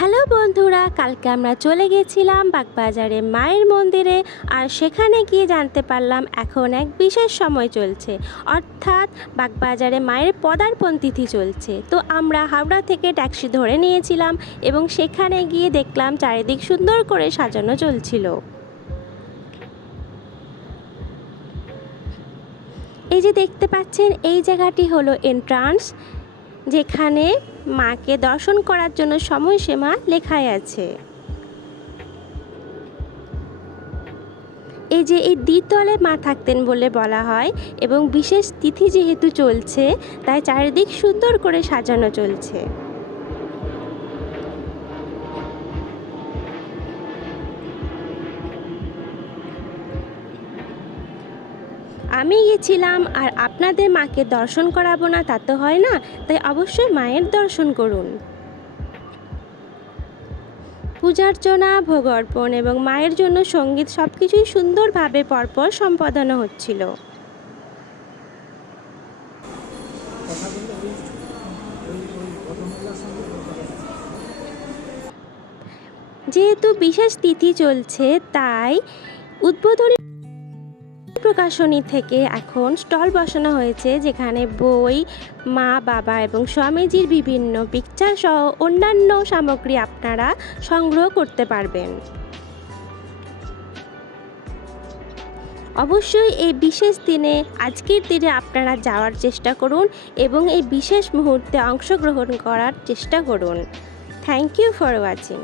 Hello বন্ধুরা, কালকে আমরা চলে গেছিলাম বাগবাজারে মায়ের মন্দিরে আর সেখানে গিয়ে জানতে পারলাম এখন এক বিশেষ সময় চলছে। অর্থাৎ বাগবাজারে মায়ের পদার্পণ তিথি চলছে। তো আমরা হাওড়া থেকে ট্যাক্সি ধরে নিয়েছিলাম এবং সেখানে গিয়ে দেখলাম চারিদিক সুন্দর করে সাজানো চলছিল। এই যে দেখতে পাচ্ছেন, এই জায়গাটি হলো এন্ট্রান্স যেখানে মাকে দর্শন করার জন্য সময়সীমা লেখাই আছে। এই যে এই দ্বিতলে মা থাকতেন বলে বলা হয় এবং বিশেষ তিথি যেহেতু চলছে, তাই চারিদিক সুন্দর করে সাজানো চলছে। আমি গেছিলাম আর আপনাদের মাকে দর্শন করাবো না, তা তো হয় না। তাই অবশ্যই মায়ের দর্শন করুন। পূজার্চনা ভোগ অর্পণ এবং মায়ের জন্য সংগীত সব কিছুই সুন্দরভাবে পরপর সম্পাদনা হচ্ছিল। যেহেতু বিশেষ তিথি চলছে, তাই উদ্বোধনী প্রকাশনী থেকে এখন স্টল বসানো হয়েছে, যেখানে বই, মা, বাবা এবং স্বামীজির বিভিন্ন পিকচার সহ অন্যান্য সামগ্রী আপনারা সংগ্রহ করতে পারবেন। অবশ্যই এই বিশেষ দিনে, আজকের দিনে আপনারা যাওয়ার চেষ্টা করুন এবং এই বিশেষ মুহূর্তে অংশগ্রহণ করার চেষ্টা করুন। Thank you for watching